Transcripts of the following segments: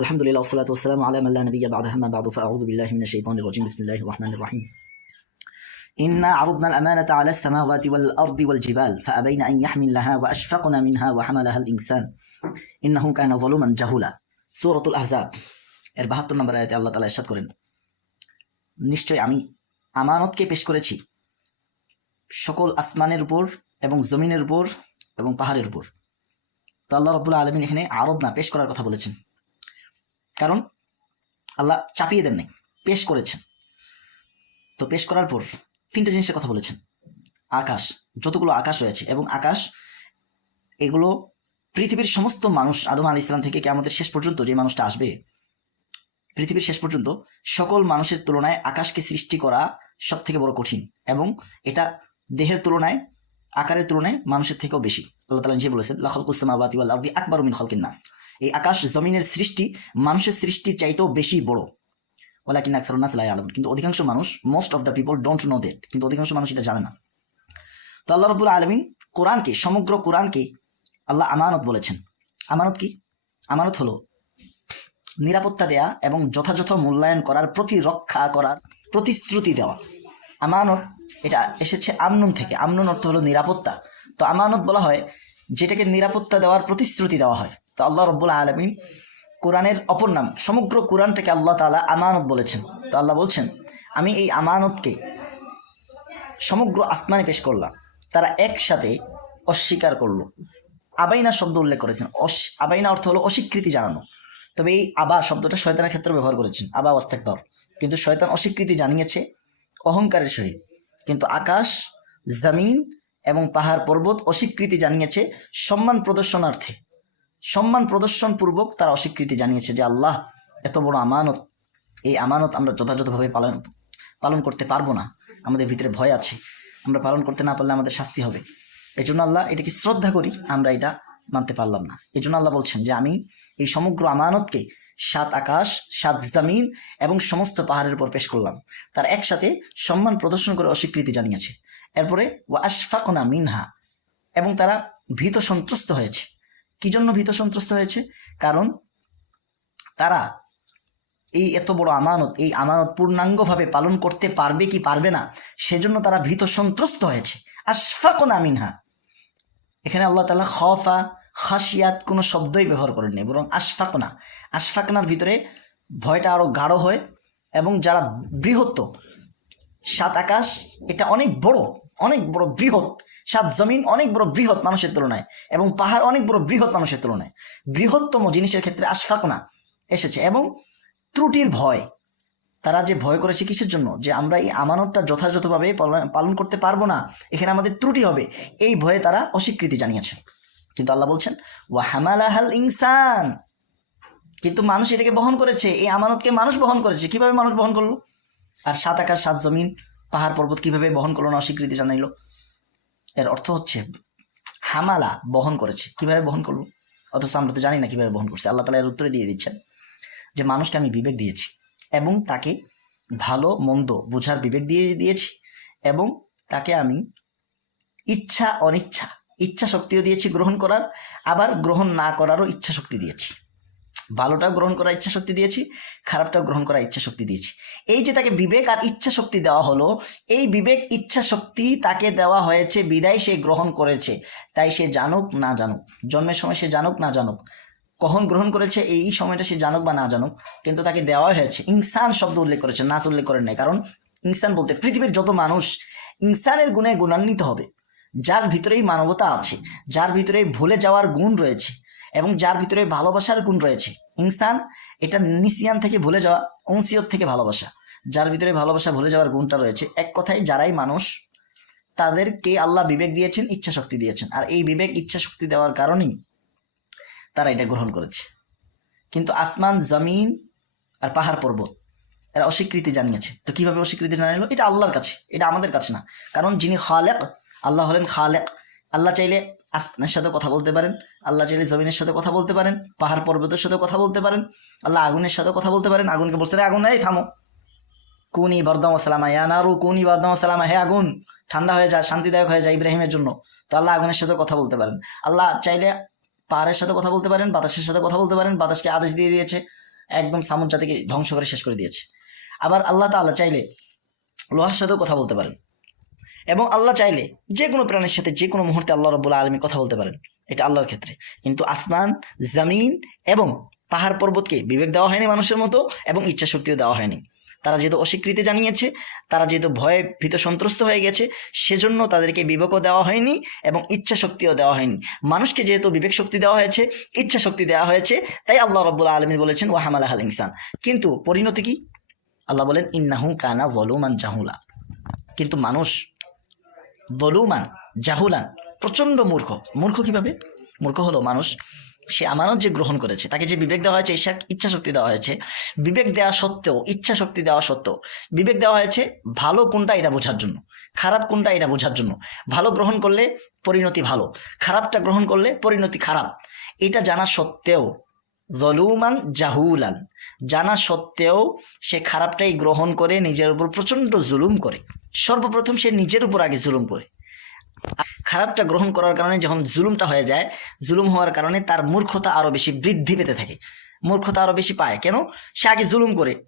الحمد لله والصلاة والسلام على من لا نبي بعد أما بعد فأعوذ بالله من الشيطان الرجيم. بسم الله الرحمن الرحيم. إنا عرضنا الأمانة على السماوات والأرض والجبال فأبين أن يحملها وأشفقنا منها وحملها الإنسان. إنه كان ظلوما جهولا. سورة الأحزاب. إربحت النمبر آيات الله تعالى তালা ইরশাদ করেন নিশ্চয় আমি আমানতকে পেশ করেছি সকল আসমানের أبن এবং জমিনের উপর এবং পাহাড়ের উপর তো আল্লাহ রবুল্লা আলমিন এখানে আরদ না পেশ করার কথা বলেছেন। কারণ আল্লাহ চাপিয়ে দেন নাই, পেশ করেছেন। তো পেশ করার পর তিনটে জিনিসের কথা বলেছেন। আকাশ, যতগুলো আকাশ রয়েছে এবং আকাশ, এগুলো পৃথিবীর সমস্ত মানুষ, আদম আল ইসলাম থেকে আমাদের শেষ পর্যন্ত যে মানুষটা আসবে, পৃথিবীর শেষ পর্যন্ত সকল মানুষের তুলনায় আকাশকে সৃষ্টি করা সব থেকে বড় কঠিন এবং এটা দেহের তুলনায় আকারের তুলনায় মানুষের থেকেও বেশি। আল্লাহ তালা যে বলেছেন লাখল কুস্তামাবাতি ওয়াল আরদি আকবর মিন খলকিন নাস। এই আকাশ জমিনের সৃষ্টি মানুষের সৃষ্টির চাইতেও বেশি বড়। ওলা কিনা আকসার নাস লাই আলম কিন্তু অধিকাংশ মানুষ most of the people don't know that কিন্তু অধিকাংশ মানুষ এটা জানে না। তো আল্লাহ রবুল আলমিন কোরআনকে, সমগ্র কোরআনকে আল্লাহ আমানত বলেছেন। আমানত কি? আমানত হলো নিরাপত্তা দেয়া এবং যথাযথ মূল্যায়ন করার, প্রতিরক্ষা করার, প্রতিশ্রুতি দেওয়া। আমানত এটা এসেছে আমনুন থেকে। আমনুন অর্থ হলো নিরাপত্তা। তো আমানত বলা হয়, যেটাকে নিরাপত্তা দেওয়ার প্রতিশ্রুতি দেওয়া হয়। তো আল্লাহ রব্বুল্লাহ আলমিন কোরআনের অপর নাম, সমগ্র কোরআনটাকে আল্লাহ তালা আমানত বলেছেন। তো আল্লাহ বলছেন, আমি এই আমানতকে সমগ্র আসমানে পেশ করলাম। তারা একসাথে অস্বীকার করল। আবাইনা শব্দ উল্লেখ করেছেন। আবাইনা অর্থ হলো অস্বীকৃতি জানানো। তবে এই আবা শব্দটা শয়তানের ক্ষেত্রে ব্যবহার করেছেন। আবা অস্তেকবার কিন্তু শয়তান অস্বীকৃতি জানিয়েছে, অহংকারের সহিত। কিন্তু আকাশ, জমিন এবং পাহাড় পর্বত অস্বীকৃতি জানিয়েছে সম্মান প্রদর্শনার্থে। সম্মান প্রদর্শন পূর্বক তারা অস্বীকৃতি জানিয়েছে যে আল্লাহ, এত বড় আমানত, এই আমানত আমরা যথাযথভাবে পালন পালন করতে পারব না। আমাদের ভিতরে ভয় আছে। আমরা পালন করতে না পারলে আমাদের শাস্তি হবে। এই জন্য আল্লাহ এটাকে শ্রদ্ধা করি, আমরা এটা মানতে পারলাম না। এই জন্য আল্লাহ বলছেন যে আমি এই সমগ্র আমানতকে সাত আকাশ, সাত জামিন এবং সমস্ত পাহাড়ের উপর পেশ করলাম। তার একসাথে সম্মান প্রদর্শন করে অস্বীকৃতি জানিয়েছে। এরপরে ও আশফাকনা মিনহা এবং তারা ভীত সন্ত্রস্ত হয়েছে। কি জন্য ভীত সন্ত্রস্ত হয়েছে? কারণ তারা এই এত বড় আমানত, এই আমানত পূর্ণাঙ্গভাবে পালন করতে পারবে কি পারবে না, সেজন্য তারা ভীত সন্ত্রস্ত হয়েছে। আশফাকনা মিনহা। এখানে আল্লাহ তালা খফা খাসিয়াত কোনো শব্দই ব্যবহার করেননি, বরং আশফাকনা। আশফাকনার ভিতরে ভয়টা আরও গাঢ় হয় এবং যারা বৃহত্ত, সাত আকাশ, এটা অনেক বড় অনেক বড় বৃহৎ, সাত জমিন অনেক বড় বৃহৎ মানুষের তুলনায় এবং পাহাড় অনেক বড় বৃহৎ মানুষের তুলনায়। বৃহত্তম জিনিসের ক্ষেত্রে আশফাকনা এসেছে এবং ত্রুটির ভয়, তারা যে ভয় করেছে কিসের জন্য? যে আমরা এই আমানতটা যথাযথভাবে পালন করতে পারব না, এখানে আমাদের ত্রুটি হবে, এই ভয়ে তারা অস্বীকৃতি জানিয়েছে। কিন্তু আল্লাহ বলছেন ওয়া হামালাহাল ইনসান। কিন্তু মানুষ এটাকে বহন করেছে, এই আমানতকে মানুষ বহন করেছে। কীভাবে মানুষ বহন করল? আর সাত আকাশ সাত জমিন, পাহাড়, পর্বত কীভাবে বহন করল না অস্বীকৃতি জানাইলো? এর অর্থ হচ্ছে, হামালা বহন করেছে। কীভাবে বহন করল? অথচ আমরা তো জানি না কীভাবে বহন করছে। আল্লাহ তালা এর উত্তরে দিয়ে দিচ্ছেন যে, মানুষকে আমি বিবেক দিয়েছি এবং তাকে ভালো, মন্দ বোঝার বিবেক দিয়ে দিয়েছি এবং তাকে আমি ইচ্ছা, অনিচ্ছা ইচ্ছা শক্তিও দিয়েছি গ্রহণ করার, আবার গ্রহণ না করারও ইচ্ছা শক্তি দিয়েছি। ভালোটাও গ্রহণ করার ইচ্ছা শক্তি দিয়েছি, খারাপটাও গ্রহণ করার ইচ্ছা শক্তি দিয়েছি। এই যে তাকে বিবেক আর ইচ্ছা শক্তি দেওয়া হলো, এই বিবেক ইচ্ছা শক্তি তাকে দেওয়া হয়েছে, বিদায় সে গ্রহণ করেছে। তাই সে জানুক না জানুক, জন্মের সময় সে জানুক না জানুক, কখন গ্রহণ করেছে, এই সময়টা সে জানুক বা না জানুক, কিন্তু তাকে দেওয়া হয়েছে। ইনসান শব্দ উল্লেখ করেছে, নাচ উল্লেখ করেন নাই, কারণ ইনসান বলতে পৃথিবীর যত মানুষ, ইনসানের গুণে গুণান্বিত হবে। যার ভিতরেই মানবতা আছে, যার ভিতরে ভুলে যাওয়ার গুণ রয়েছে এবং যার ভিতরে ভালোবাসার গুণ রয়েছে। ইনসান এটা নিসিয়ান থেকে ভুলে যাওয়া অংসিয়ত থেকে ভালোবাসা। যার ভিতরে ভালোবাসা, ভুলে যাওয়ার গুণটা রয়েছে। এক কথায় যারাই মানুষ, তাদেরকে আল্লাহ বিবেক দিয়েছেন ইচ্ছা শক্তি দিয়েছেন। আর এই বিবেক ইচ্ছা শক্তি দেওয়ার কারণেই তারা এটা গ্রহণ করেছে। কিন্তু আসমান, জমিন আর পাহাড় পর্বত, এরা অস্বীকৃতি জানিয়েছে। তো কীভাবে অস্বীকৃতি জানালো? এটা আল্লাহর কাছে, এটা আমাদের কাছে না। কারণ যিনি খালেক আল্লাহ হলেন খালেক। আল্লাহ চাইলে আসমানের সাথে কথা বলতে পারেন, আল্লাহ চাইলে জমিনের সাথে কথা বলতে পারেন, পাহাড় পর্বতের সাথে কথা বলতে পারেন, আল্লাহ আগুনের সাথে কথা বলতে পারেন, আগুনকে বলছে আগুন, এই থামো। কুনি বর্দম সালামা, ইয়া নারু, কুনি বর্দম সালামা, হে আগুন, ঠান্ডা হয়ে যায় শান্তিদায়ক হয়ে যায় ইব্রাহিমের জন্য। তো আল্লাহ আগুনের সাথে কথা বলতে পারেন। আল্লাহ চাইলে পাহাড়ের সাথে কথা বলতে পারেন, বাতাসের সাথে কথা বলতে পারেন, বাতাসকে আদেশ দিয়ে দিয়েছে, একদম সামুদ ধ্বংস করে শেষ করে দিয়েছে। আবার আল্লাহ তাআলা চাইলে লোহার সাথেও কথা বলতে পারেন। এবং আল্লাহ চাইলে যে কোনো প্রাণের সাথে যে কোনো মুহূর্তে আল্লাহ রব্বুল আলমী কথা বলতে পারেন। এটা আল্লাহর ক্ষেত্রে। কিন্তু আসমান, জামিন এবং পাহাড় পর্বতকে বিবেক দেওয়া হয়নি মানুষের মতো এবং ইচ্ছা শক্তিও দেওয়া হয়নি। তারা যেহেতু অস্বীকৃতি জানিয়েছে, তারা যেহেতু ভয়ে ভীত সন্ত্রস্ত হয়ে গেছে, সেজন্য তাদেরকে বিবেকও দেওয়া হয়নি এবং ইচ্ছা শক্তিও দেওয়া হয়নি। মানুষকে যেহেতু বিবেক শক্তি দেওয়া হয়েছে, ইচ্ছা শক্তি দেওয়া হয়েছে, তাই আল্লাহ রব্বুল আলমী বলেছেন ওয়াহামাল আল ইনসান। কিন্তু পরিণতি কি? আল্লাহ বলেন, ইন্নাহু কানা ভলুমান জাহুলা। কিন্তু মানুষ বলুমান জাহুলান প্রচণ্ড মূর্খ। মূর্খ কীভাবে? মূর্খ হলো মানুষ, সে আমানত যে গ্রহণ করেছে, তাকে যে বিবেক দেওয়া হয়েছে, ইচ্ছা শক্তি দেওয়া হয়েছে, বিবেক দেওয়া সত্ত্বেও, ইচ্ছা শক্তি দেওয়া সত্ত্বেও, বিবেক দেওয়া হয়েছে ভালো কোনটা এটা বোঝার জন্য, খারাপ কোনটা এটা বোঝার জন্য। ভালো গ্রহণ করলে পরিণতি ভালো, খারাপটা গ্রহণ করলে পরিণতি খারাপ। এটা জানা সত্ত্বেও জলুমান জাহুলান। জানা সত্ত্বেও সে খারাপটাই গ্রহণ করে, নিজের উপর প্রচণ্ড জুলুম করে। সর্বপ্রথম সে নিজের উপর আগে জুলুম করে। খারাপটা গ্রহণ করার কারণে যখন জুলুমটা হয়ে যায়, জুলুম হওয়ার কারণে তার মূর্খতা আরও বেশি বৃদ্ধি পেতে থাকে। মূর্খতা আরও বেশি পায়। কেন? সে আগে জুলুম করে।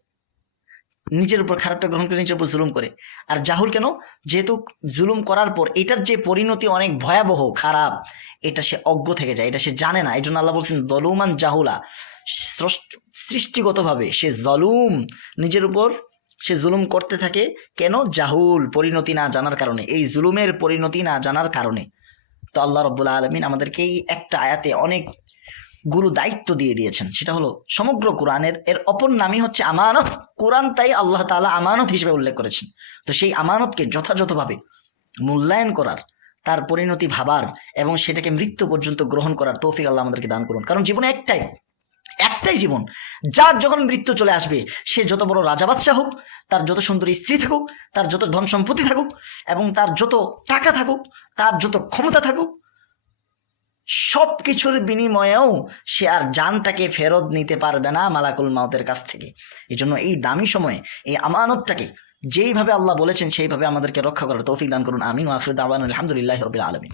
নিজের উপর খারাপটা গ্রহণ করে, নিজের উপর জুলুম করে। আর জাহুর কেন? যেহেতু জুলুম করার পর এটার যে পরিণতি অনেক ভয়াবহ, খারাপ এটা সে অজ্ঞ থেকে যায়, এটা সে জানে না। এই জন্য আল্লাহ বলছেন, জলুমান জাহুলা। সৃষ্টিগতভাবে সে জলুম, নিজের উপর সে জুলুম করতে থাকে। কেন? জাহুল, পরিণতি না জানার কারণে। এই জুলুমের পরিণতি না জানার কারণে। তো আল্লাহ রব্বুল আলমিন আমাদেরকে এই একটা আয়াতে অনেক গুরু দায়িত্ব দিয়ে দিয়েছেন। সেটা হলো, সমগ্র কোরআনের, এর অপর নামই হচ্ছে আমানত। কোরআনটাই আল্লাহ তাআলা আমানত হিসেবে উল্লেখ করেছেন। তো সেই আমানতকে যথাযথভাবে মূল্যায়ন করার তার পরিণতি ভাবার এবং সেটাকে মৃত্যু পর্যন্ত গ্রহণ করার তৌফিক আল্লাহ আমাদেরকে দান করুন। কারণ জীবনে একটাই একটাই জীবন। যার যখন মৃত্যু চলে আসবে, সে যত বড় রাজা বাদশাহ হোক, তার যত সুন্দর স্ত্রী থাকুক, তার যত ধন সম্পত্তি থাকুক এবং তার যত টাকা থাকুক, তার যত ক্ষমতা থাকুক সব কিছুর বিনিময়েও সে আর জানটাকে ফেরত নিতে পারবে না মালাকুল মাউতের কাছ থেকে। এই জন্য এই দামি সময়ে, এই আমানতটাকে যেইভাবে আল্লাহ বলেছেন, সেইভাবে আমাদেরকে রক্ষা করার তৌফিক দান করুন। আমিন। আবান আলহামদুলিল্লাহ রবিল আলমিন।